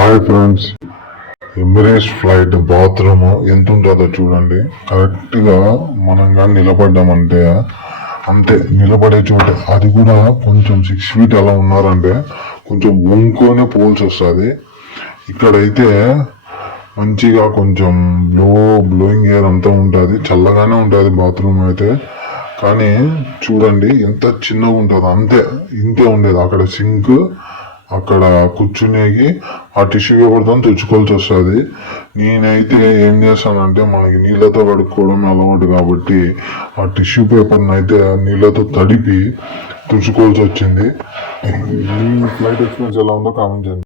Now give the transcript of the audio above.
Hi friends, Emirates flight bathroom ఎంత ఉంటుందో చూడండి. కరెక్ట్గా మనం కానీ నిలబడ్డామంటే అంతే, నిలబడే చోటే. అది కూడా కొంచెం 6 feet అలా ఉన్నారంటే కొంచెం వండుకొనే పోల్సి వస్తుంది. ఇక్కడైతే మంచిగా కొంచెం బ్లోయింగ్ ఎయిర్ అంతా ఉంటుంది, చల్లగానే ఉంటుంది బాత్రూమ్ అయితే. కానీ చూడండి ఎంత చిన్నగా ఉంటుందో, అంతే ఇంతే ఉండేది. అక్కడ సింక్, అక్కడ కూర్చునేకి ఆ టిష్యూ పేపర్తో తెచ్చుకోవాల్సి వస్తుంది. నేనైతే ఏం చేస్తానంటే, మనకి నీళ్ళతో కడుక్కోవడం అలవాటు కాబట్టి ఆ టిష్యూ పేపర్ని అయితే నీళ్ళతో తడిపి తుడుచుకోవాల్సి వచ్చింది. ఫ్లైట్ ఎక్స్పీరియన్స్ ఎలా ఉందో కామెంట్ చేయండి.